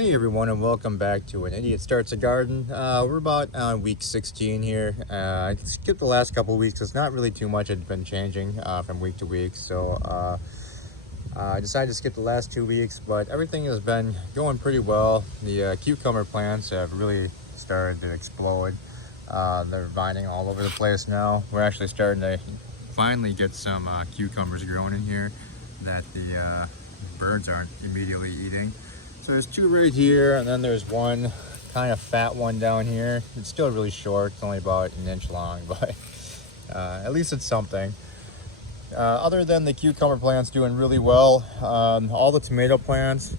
Hey everyone, and welcome back to An Idiot Starts a Garden. We're about on week 16 here. I skipped the last couple of weeks. It's not really too much had been changing from week to week, so I decided to skip the last 2 weeks, but everything has been going pretty well. The cucumber plants have really started to explode. They're vining all over the place now. We're actually starting to finally get some cucumbers growing in here that the birds aren't immediately eating. So there's two right here, and then there's one kind of fat one down here. It's still really short, it's only about an inch long, but at least it's something. Other than the cucumber plants doing really well, all the tomato plants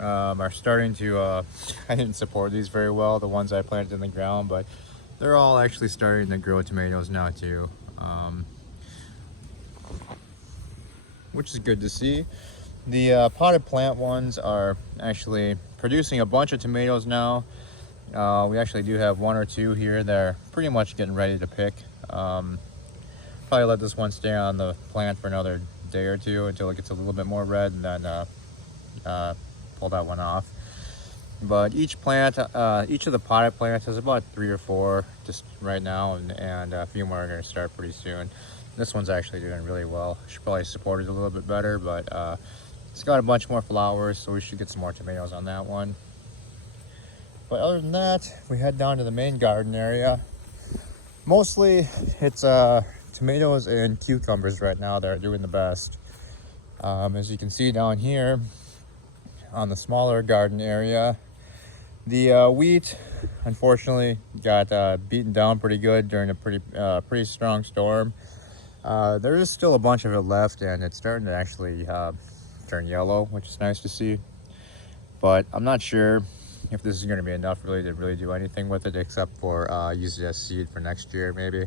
are starting to, I didn't support these very well, the ones I planted in the ground, but they're all actually starting to grow tomatoes now too, which is good to see. The potted plant ones are actually producing a bunch of tomatoes now. We actually do have one or two here that are pretty much getting ready to pick. Probably let this one stay on the plant for another day or two until it gets a little bit more red, and then pull that one off. But each plant, each of the potted plants has about 3 or 4 just right now, and a few more are going to start pretty soon. This one's actually doing really well. Should probably support it a little bit better, but it's got a bunch more flowers, so we should get some more tomatoes on that one. But other than that, we head down to the main garden area. Mostly it's tomatoes and cucumbers right now that are doing the best. As you can see down here on the smaller garden area, the wheat unfortunately got beaten down pretty good during a pretty strong storm. There is still a bunch of it left, and it's starting to actually turn yellow, which is nice to see, but I'm not sure if this is going to be enough to really do anything with it, except for use it as seed for next year maybe.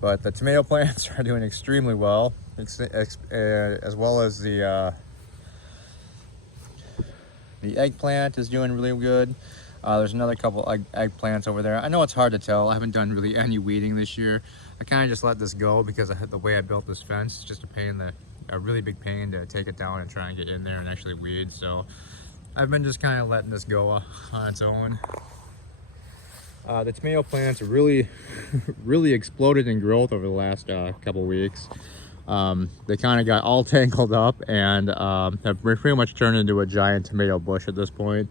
But the tomato plants are doing extremely well, as well as the eggplant is doing really good. There's another couple eggplants over there. I know it's hard to tell. I haven't done really any weeding this year. I kind of just let this go because the way I built this fence is just a really big pain to take it down and try and get in there and actually weed. So I've been just kind of letting this go on its own. The tomato plants really really exploded in growth over the last couple weeks. They kind of got all tangled up and have pretty much turned into a giant tomato bush at this point.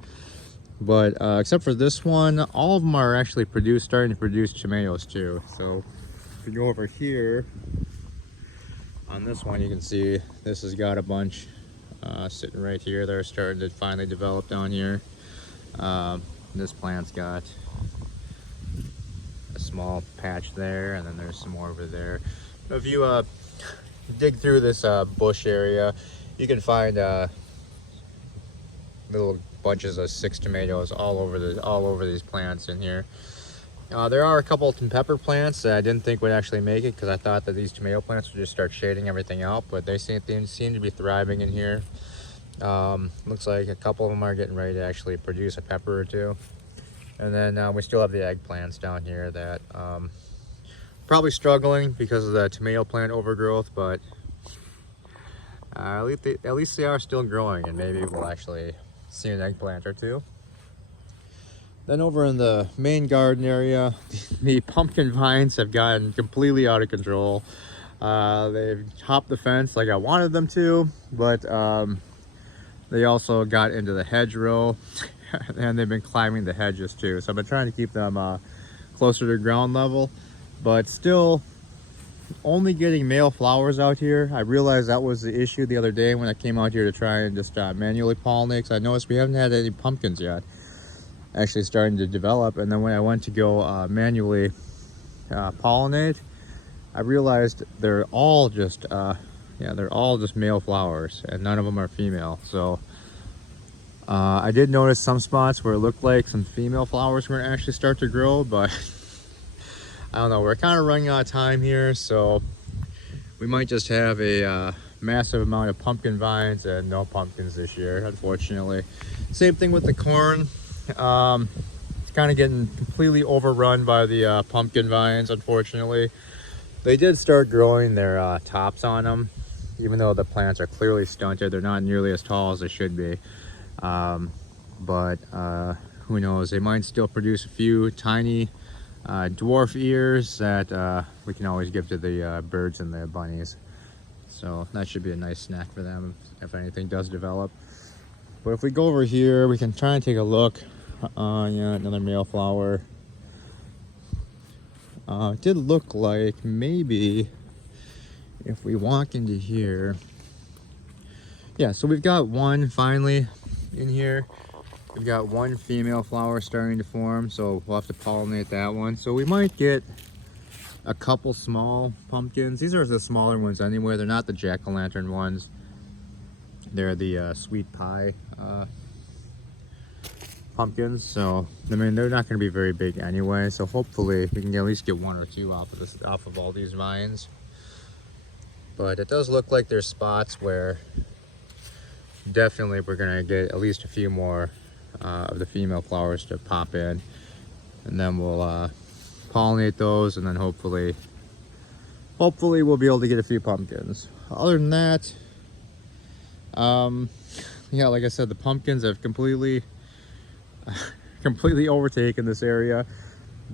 But except for this one, all of them are actually starting to produce tomatoes too. So if you go over here on this one, you can see this has got a bunch sitting right here. They're starting to finally develop down here. This plant's got a small patch there, and then there's some more over there. If you dig through this bush area, you can find little bunches of 6 tomatoes all over these plants in here. There are a couple of pepper plants that I didn't think would actually make it, because I thought that these tomato plants would just start shading everything out, but they seem to be thriving in here. Looks like a couple of them are getting ready to actually produce a pepper or two. And then we still have the eggplants down here that probably struggling because of the tomato plant overgrowth, but at least they are still growing, and maybe we'll actually see an eggplant or two. Then over in the main garden area, the pumpkin vines have gotten completely out of control. They've hopped the fence like I wanted them to, but they also got into the hedgerow, and they've been climbing the hedges too. So I've been trying to keep them closer to ground level, but still only getting male flowers out here. I realized that was the issue the other day when I came out here to try and just manually pollinate, because I noticed we haven't had any pumpkins yet actually starting to develop. And then when I went to go manually pollinate, I realized they're all just male flowers, and none of them are female. So I did notice some spots where it looked like some female flowers were going to actually start to grow, but I don't know, we're kind of running out of time here, so we might just have a massive amount of pumpkin vines and no pumpkins this year, unfortunately. Same thing with the corn. It's kind of getting completely overrun by the pumpkin vines, unfortunately. They did start growing their tops on them, even though the plants are clearly stunted. They're not nearly as tall as they should be. but who knows, they might still produce a few tiny dwarf ears that we can always give to the birds and the bunnies. So that should be a nice snack for them if anything does develop. But if we go over here, we can try and take a look. Yeah, another male flower. It did look like maybe if we walk into here, yeah, so we've got one finally in here. We've got one female flower starting to form, so we'll have to pollinate that one. So we might get a couple small pumpkins. These are the smaller ones anyway. They're not the jack-o'-lantern ones. They're the sweet pie pumpkins. So I mean, they're not going to be very big anyway. So hopefully we can at least get one or two off of all these vines. But it does look like there's spots where definitely we're going to get at least a few more of the female flowers to pop in, and then we'll pollinate those, and then hopefully we'll be able to get a few pumpkins. Other than that, yeah, like I said, the pumpkins have completely overtaken this area,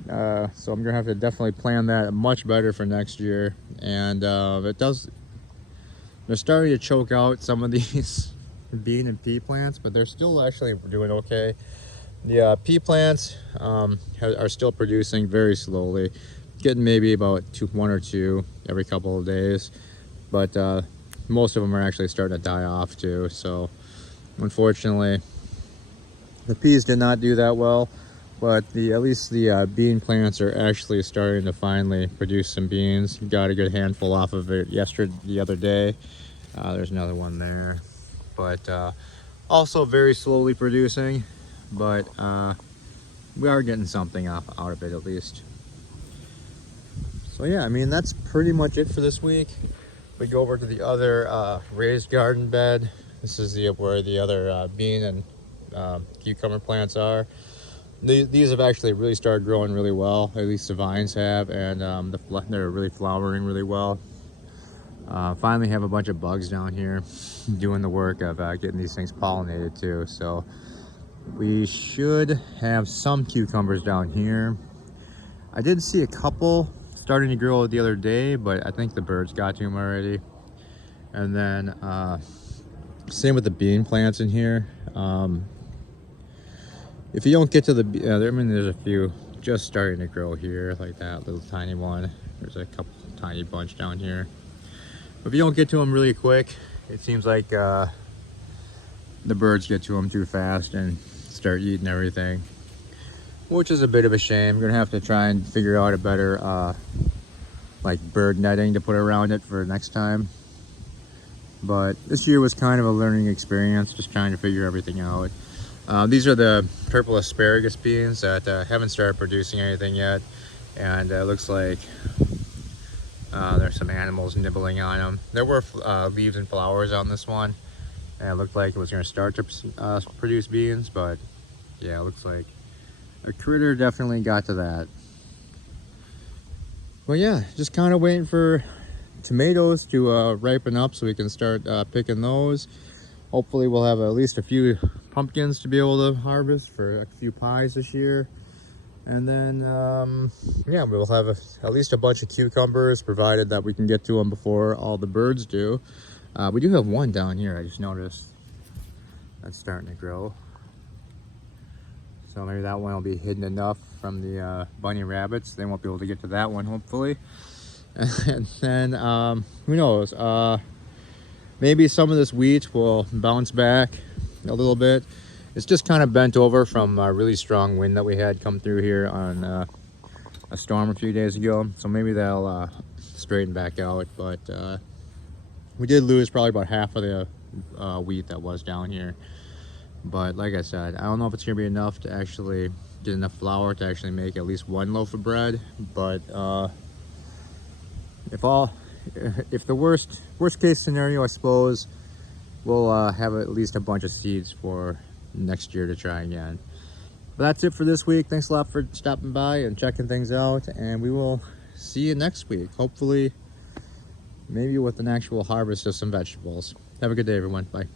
so I'm gonna have to definitely plan that much better for next year. And they're starting to choke out some of these bean and pea plants, but they're still actually doing okay. The pea plants are still producing very slowly, getting maybe about one or two every couple of days, but most of them are actually starting to die off too. So unfortunately, the peas did not do that well, but at least the bean plants are actually starting to finally produce some beans. Got a good handful off of it the other day. There's another one there, but also very slowly producing, but we are getting something out of it at least. So yeah, I mean, that's pretty much it for this week. We go over to the other raised garden bed. This is where the other bean and cucumber plants are. These have actually really started growing really well, at least the vines have, and they're really flowering really well. Finally have a bunch of bugs down here doing the work of getting these things pollinated too. So we should have some cucumbers down here. I did see a couple starting to grow the other day, but I think the birds got to them already. And then same with the bean plants in here. If you don't get to the, I mean, there's a few just starting to grow here, like that little tiny one. There's a couple tiny bunch down here. But if you don't get to them really quick, it seems like the birds get to them too fast and start eating everything, which is a bit of a shame. I'm gonna have to try and figure out a better like bird netting to put around it for next time. But this year was kind of a learning experience, just trying to figure everything out. These are the purple asparagus beans that haven't started producing anything yet, and it looks like there's some animals nibbling on them. There were leaves and flowers on this one, and it looked like it was going to start to produce beans, but yeah, it looks like a critter definitely got to that. Well, yeah, just kind of waiting for tomatoes to ripen up so we can start picking those. Hopefully we'll have at least a few pumpkins to be able to harvest for a few pies this year. And then, yeah, we'll have at least a bunch of cucumbers, provided that we can get to them before all the birds do. We do have one down here, I just noticed. That's starting to grow. So maybe that one will be hidden enough from the bunny rabbits. They won't be able to get to that one, hopefully. And then, who knows? Maybe some of this wheat will bounce back a little bit. It's just kind of bent over from a really strong wind that we had come through here on a storm a few days ago. So maybe they'll straighten back out. But we did lose probably about half of the wheat that was down here. But like I said, I don't know if it's gonna be enough to actually get enough flour to actually make at least one loaf of bread. But if the worst case scenario, I suppose, we'll have at least a bunch of seeds for next year to try again. But that's it for this week. Thanks a lot for stopping by and checking things out, and we will see you next week, hopefully maybe with an actual harvest of some vegetables. Have a good day, everyone. Bye.